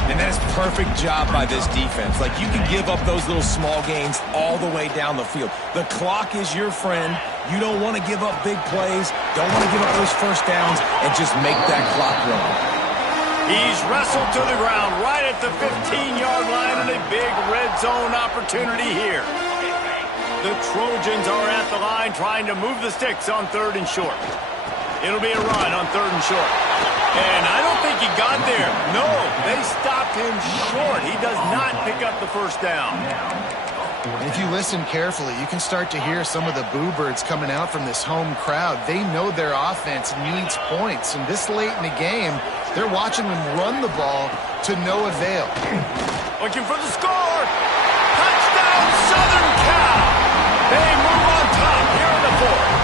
And that's a perfect job by this defense. Like, you can give up those little small gains all the way down the field. The clock is your friend. You don't want to give up big plays. Don't want to give up those first downs and just make that clock run. He's wrestled to the ground right at the 15-yard line and a big red zone opportunity here. The Trojans are at the line trying to move the sticks on 3rd and short. It'll be a run on 3rd and short. And I don't think he got there. No, they stopped him short. He does not pick up the first down. If you listen carefully, you can start to hear some of the boo birds coming out from this home crowd. They know their offense needs points, and this late in the game, they're watching them run the ball to no avail. Looking for the score. Touchdown, Southern Cal. They move on top here in the 4th.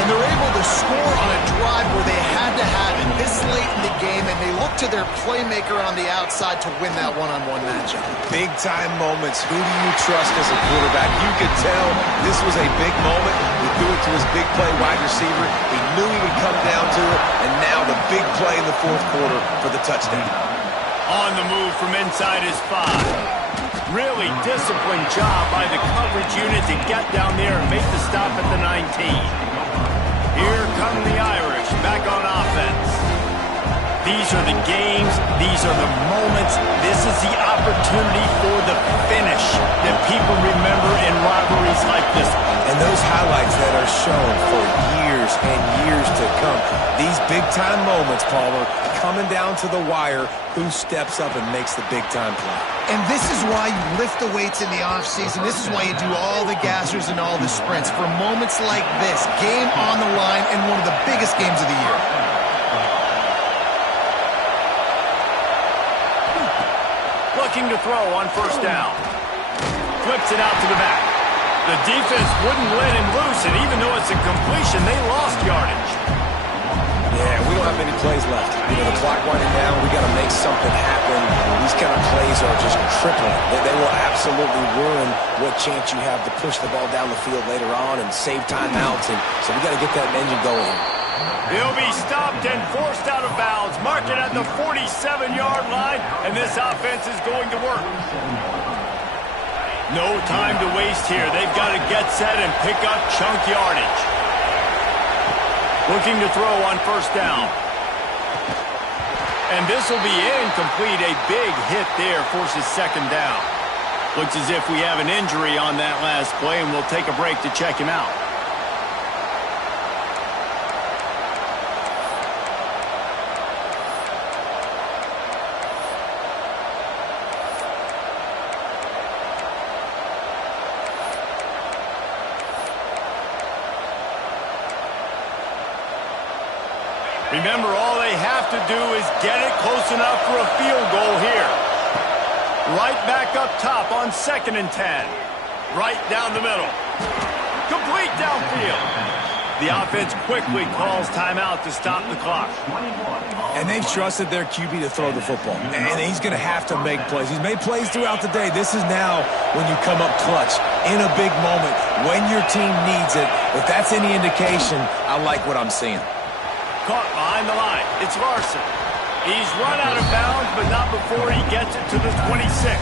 And they're able to score on a drive where they had to have it this late in the game, and they look to their playmaker on the outside to win that one-on-one matchup. Big-time moments. Who do you trust as a quarterback? You could tell this was a big moment. He threw it to his big play wide receiver. He knew he would come down to it, and now the big play in the 4th quarter for the touchdown. On the move from inside his 5. Really disciplined job by the coverage unit to get down there and make the stop at the 19. Here come the Irish back on offense. These are the games. These are the moments. This is the opportunity for the finish that people remember in rivalries like this. And those highlights that are shown for years and years to come. These big-time moments, Palmer, coming down to the wire, who steps up and makes the big-time play. And this is why you lift the weights in the offseason. This is why you do all the gassers and all the sprints. For moments like this, game on the line and one of the biggest games of the year. Looking to throw on first down. Flips it out to the back. The defense wouldn't let him loose, and even though it's a completion, they lost yardage. Yeah, we don't have many plays left. You know, the clock winding down, we got to make something happen. These kind of plays are just crippling. They will absolutely ruin what chance you have to push the ball down the field later on and save timeouts. And so we got to get that engine going here. He'll be stopped and forced out of bounds. Mark it at the 47-yard line, and this offense is going to work. No time to waste here. They've got to get set and pick up chunk yardage. Looking to throw on first down. And this will be incomplete. A big hit there forces second down. Looks as if we have an injury on that last play, and we'll take a break to check him out. Remember, all they have to do is get it close enough for a field goal here. Right back up top on 2nd and 10. Right down the middle. Complete downfield. The offense quickly calls timeout to stop the clock. And they've trusted their QB to throw the football. And he's going to have to make plays. He's made plays throughout the day. This is now when you come up clutch in a big moment when your team needs it. If that's any indication, I like what I'm seeing. Caught behind the line. It's Larson. He's run out of bounds, but not before he gets it to the 26.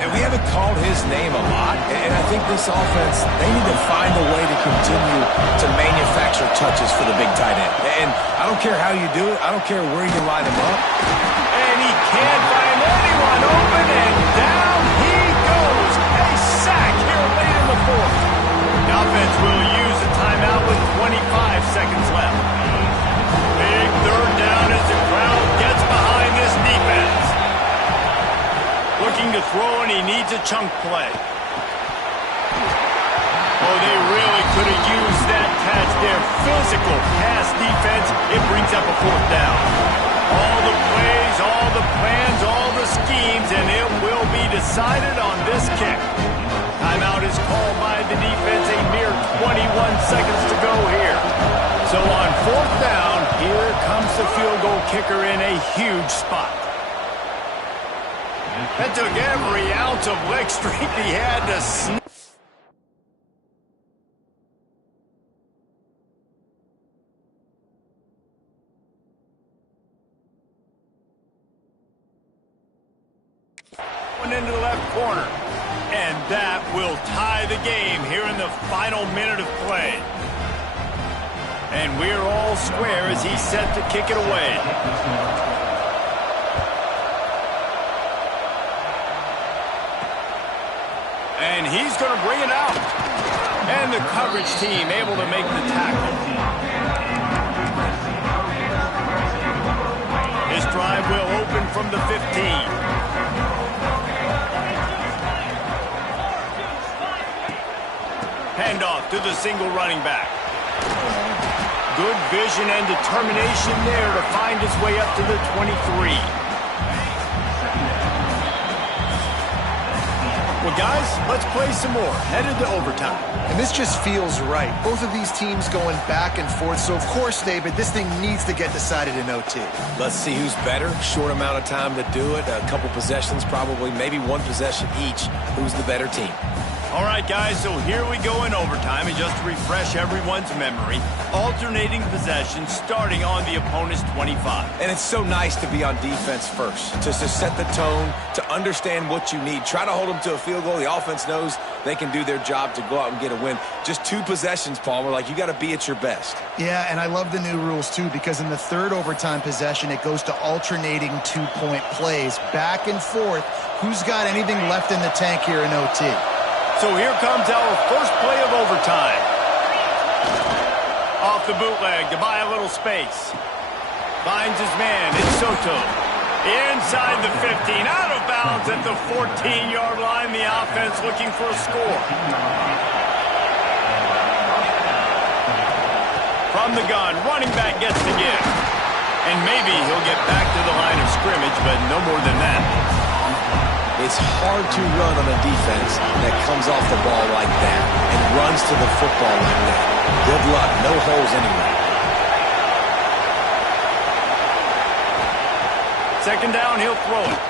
And we haven't called his name a lot, and I think this offense, they need to find a way to continue to manufacture touches for the big tight end. And I don't care how you do it. I don't care where you line him up. And he can't find anyone open, and down he goes. A sack here late in the fourth. The offense will use a timeout with 25 seconds left. Big third down as the crowd gets behind this defense. Looking to throw, and he needs a chunk play. Oh, they really could have used that catch there. Physical pass defense. It brings up a fourth down. All the plays, all the plans, all the schemes, and it will be decided on this kick. Timeout is called by the defense. A mere 21 seconds to go here. So on fourth down, here comes the field goal kicker in a huge spot. That took every ounce of leg strength he had to snap. One into the left corner. And that will tie the game here in the final minute of play. And we're all square as he's set to kick it away. And he's going to bring it out. And the coverage team able to make the tackle. This drive will open from the 15. Handoff to the single running back. Good vision and determination there to find his way up to the 23. Well, guys, let's play some more. Headed to overtime. And this just feels right. Both of these teams going back and forth. So, of course, David, this thing needs to get decided in OT. Let's see who's better. Short amount of time to do it. A couple possessions, probably, maybe one possession each. Who's the better team? All right, guys, so here we go in overtime. And just to refresh everyone's memory, alternating possessions starting on the opponent's 25. And it's so nice to be on defense first, to set the tone, to understand what you need. Try to hold them to a field goal. The offense knows they can do their job to go out and get a win. Just two possessions, Palmer, like you got to be at your best. Yeah, and I love the new rules, too, because in the third overtime possession, it goes to alternating two-point plays, back and forth. Who's got anything left in the tank here in OT? So here comes our first play of overtime. Off the bootleg to buy a little space. Finds his man. It's Soto. Inside the 15. Out of bounds at the 14-yard line. The offense looking for a score. From the gun, running back gets the give. And maybe he'll get back to the line of scrimmage, but no more than that. It's hard to run on a defense that comes off the ball like that and runs to the football like that. Good luck. No holes anywhere. Second down, he'll throw it.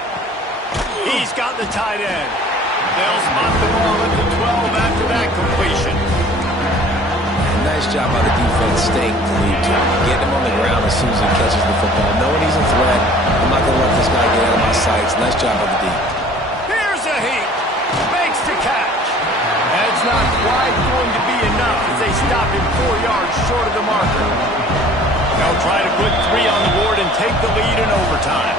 He's got the tight end. They'll spot the ball at the 12 after that completion. Nice job by the defense staying clean, getting him on the ground as soon as he catches the football. Knowing he's a threat, I'm not going to let this guy get out of my sights. Nice job by the defense. Makes the catch. That's not quite going to be enough as they stop him 4 yards short of the marker. They'll try to put 3 on the board and take the lead in overtime.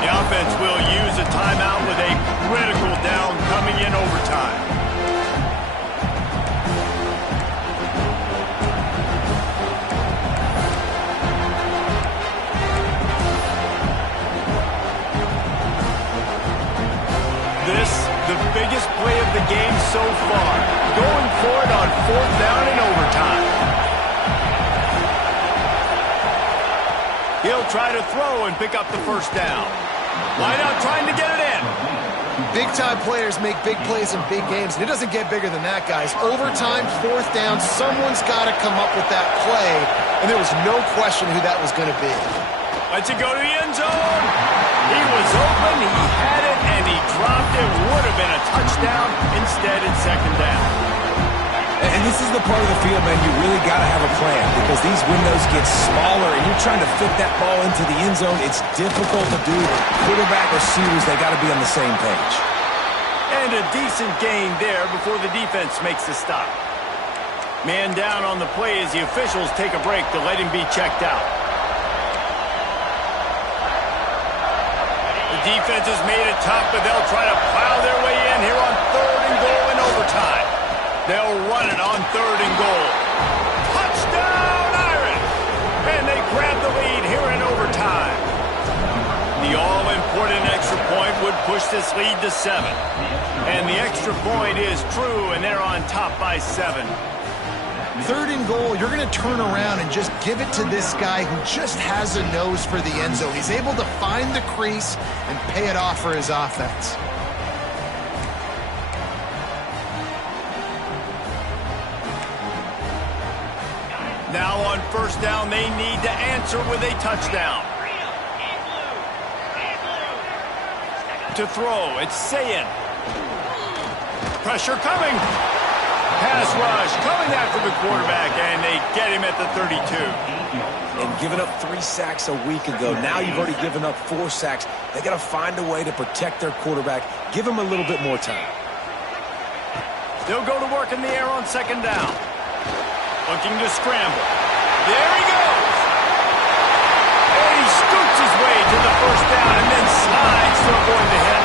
The offense will use a timeout with a critical down coming in overtime. The biggest play of the game so far. Going for it on fourth down in overtime. He'll try to throw and pick up the first down. Wide out trying to get it in. Big-time players make big plays in big games, and it doesn't get bigger than that, guys. Overtime, 4th down, someone's got to come up with that play, and there was no question who that was going to be. Lets it go to the end zone. He was open, he had it, and he dropped it. Would have been a touchdown. Instead, it's 2nd down. And this is the part of the field, man, you really got to have a plan because these windows get smaller and you're trying to fit that ball into the end zone. It's difficult to do. Quarterback, receivers, they got to be on the same page. And a decent gain there before the defense makes the stop. Man down on the play as the officials take a break to let him be checked out. The defense has made it tough, but they'll try to plow their way in here on 3rd and goal in overtime. They'll run it on 3rd and goal. Touchdown, Irish! And they grab the lead here in overtime. The all-important extra point would push this lead to 7. And the extra point is true, and they're on top by 7. 3rd and goal, you're going to turn around and just give it to this guy who just has a nose for the end zone. He's able to find the crease and pay it off for his offense. Now on 1st down, they need to answer with a touchdown. To throw, it's Sayin. Pressure coming. Pass rush coming after the quarterback, and they get him at the 32. And giving up 3 sacks a week ago. Now you've already given up 4 sacks. They got to find a way to protect their quarterback. Give him a little bit more time. They'll go to work in the air on 2nd down. Looking to scramble. There he goes. And he scoots his way to the 1st down and then slides to avoid the hit.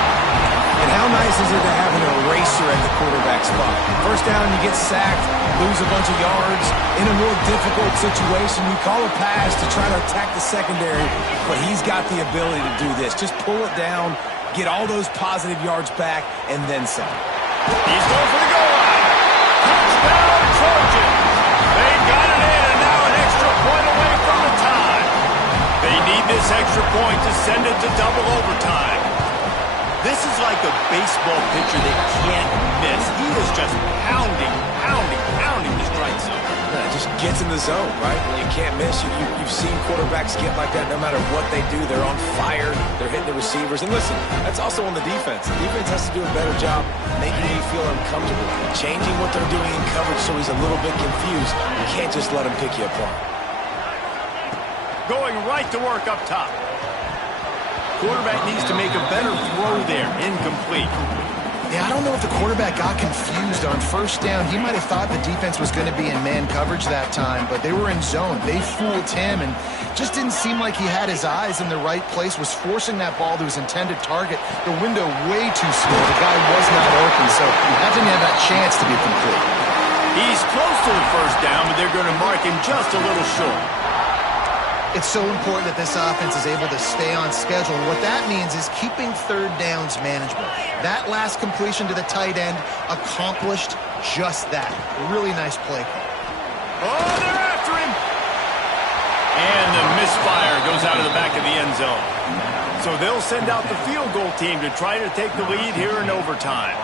And how nice is it to have an eraser at the quarterback spot? 1st down, you get sacked, lose a bunch of yards. In a more difficult situation, you call a pass to try to attack the secondary, but he's got the ability to do this. Just pull it down, get all those positive yards back, and then some. He's going for the goal line. Touchdown, Trojan. They got it in, and now an extra point away from the tie. They need this extra point to send it to double overtime. This is like a baseball pitcher that can't miss. He is just pounding the strike zone. Yeah, just gets in the zone, right? When you can't miss, you've seen quarterbacks get like that no matter what they do. They're on fire. They're hitting the receivers. And listen, that's also on the defense. The defense has to do a better job making you feel uncomfortable, changing what they're doing in coverage so he's a little bit confused. You can't just let him pick you apart. Going right to work up top. Quarterback needs to make a better throw there. Incomplete. Yeah, I don't know if the quarterback got confused on 1st down. He might have thought the defense was going to be in man coverage that time, but they were in zone. They fooled him and just didn't seem like he had his eyes in the right place, was forcing that ball to his intended target. The window way too small. The guy was not open, so that didn't have that chance to be complete. He's close to the 1st down, but they're going to mark him just a little short. It's so important that this offense is able to stay on schedule. And what that means is keeping 3rd downs manageable. That last completion to the tight end accomplished just that. Really nice play call. Oh, they're after him. And the misfire goes out of the back of the end zone. So they'll send out the field goal team to try to take the lead here in overtime.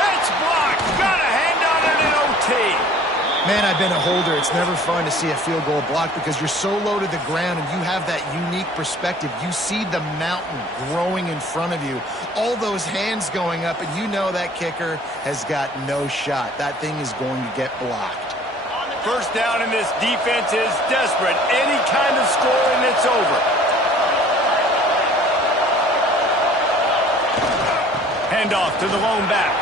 It's blocked. Got a hand on it in OT. Man, I've been a holder. It's never fun to see a field goal blocked because you're so low to the ground and you have that unique perspective. You see the mountain growing in front of you, all those hands going up, and you know that kicker has got no shot. That thing is going to get blocked. 1st down, and this defense is desperate. Any kind of score, and it's over. Handoff to the lone back.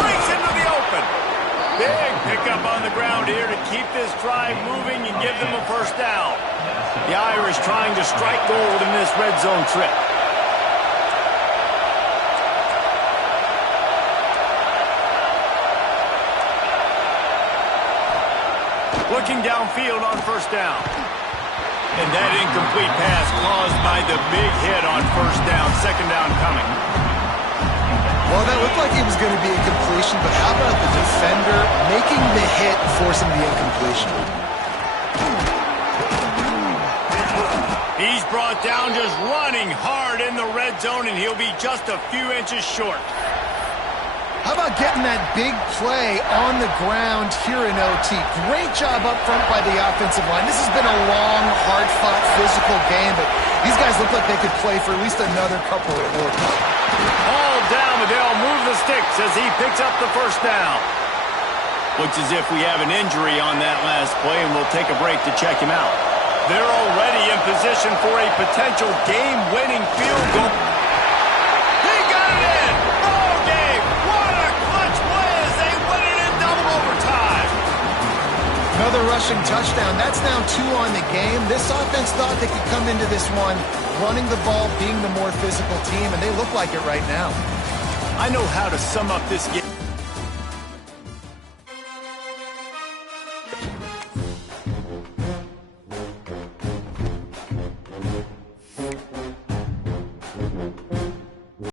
Breaks into the open. Big pickup on the ground here to keep this drive moving and give them a 1st down. The Irish trying to strike gold in this red zone trip. Looking downfield on 1st down. And that incomplete pass caused by the big hit on 1st down. 2nd down coming. Well, that looked like it was going to be a completion, but how about the defender making the hit and forcing the incompletion? He's brought down just running hard in the red zone, and he'll be just a few inches short. How about getting that big play on the ground here in OT? Great job up front by the offensive line. This has been a long, hard-fought, physical game, but these guys look like they could play for at least another couple of quarters. All down, but they'll move the sticks as he picks up the first down. Looks as if we have an injury on that last play, and we'll take a break to check him out. They're already in position for a potential game-winning field goal. He got it in! Ball game! What a clutch play as they win it in double overtime! Another rushing touchdown. That's now 2 on the game. This offense thought they could come into this one running the ball, being the more physical team, and they look like it right now. I know how to sum up this game.